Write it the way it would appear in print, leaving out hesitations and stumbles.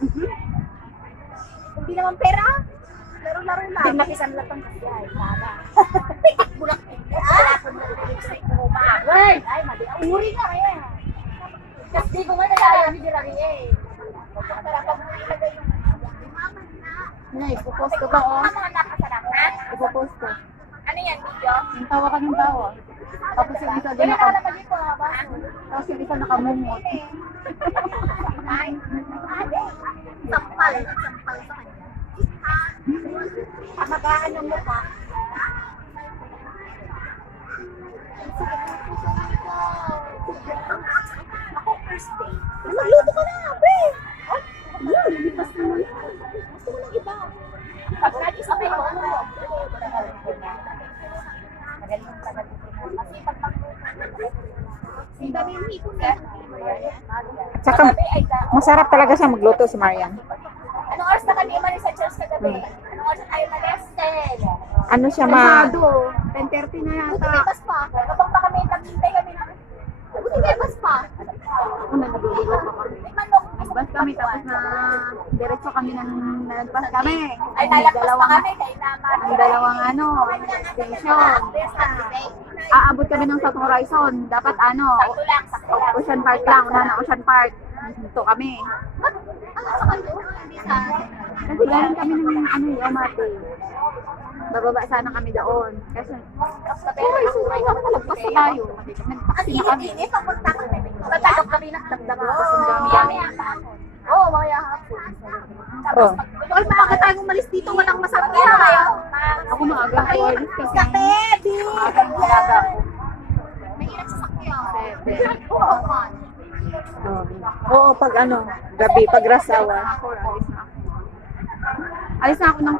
Hindi naman pera. Laro-laro lang. Pinlakisan lang ang kasi ay. Sana. Bulak. Ay, mali. Uri na kaya. Kasi di ko nga nalala ni Jirari eh. Nay, ipopost ko ba oh? Mga nakasanak na? Ipopost ko. Ano yan, video? Yung tawa ka ng tawa. Tapos yung isa doon Wala naka... ka naman dito, ba? Tapos yung isa nakamumot. Ay, sampal. Sampal sa kanya. Mag-aano mo pa? Ako first day. Magluto ka na, pre! Yun, lumipas naman. Gusto mo ng iba. Pag nag-isapay ko, ano mo? Magaling ka na dito. Kasi pag magluto, ang dami yung hipon eh. Tsaka masarap talaga siya magluto si Marian. Anong oras na kami umalis sa church kagabi? Anong oras na tayo umalis? 10. Ano siya 10:30 na yata. Buti may bus pa. Kapag pa kami, naghintay kami na. Buti may bus pa. Una naguligo pa kami. May manok. Bas kami tapos na diretso kami ng nalagpas kami. Ay, nalagpas pa kami. Kaya naman. Ang dalawang station. Aabot kami ng South Horizon. Dapat Sakto lang, sakto lang. Ocean Park lang. Una na Ocean Park. Dito kami. Sa kanto? Hindi sa... Kasi galing kami ng Yamate. Bababa sana kami doon. Kasi, suray kami nalagpas na tayo. Ang Nagtaksi na kami. init-init. Papunta kami. Tatagap kami na. Mamaya Oo, mamaya hapon. Oh. Ay, maaga tayong umalis dito. Walang masakyan. Ako maaga ako alis kasi. Baby! Maaga ako. May ilang sasakyan. Oo, pag gabi, pag rasawa. Alis na ako ng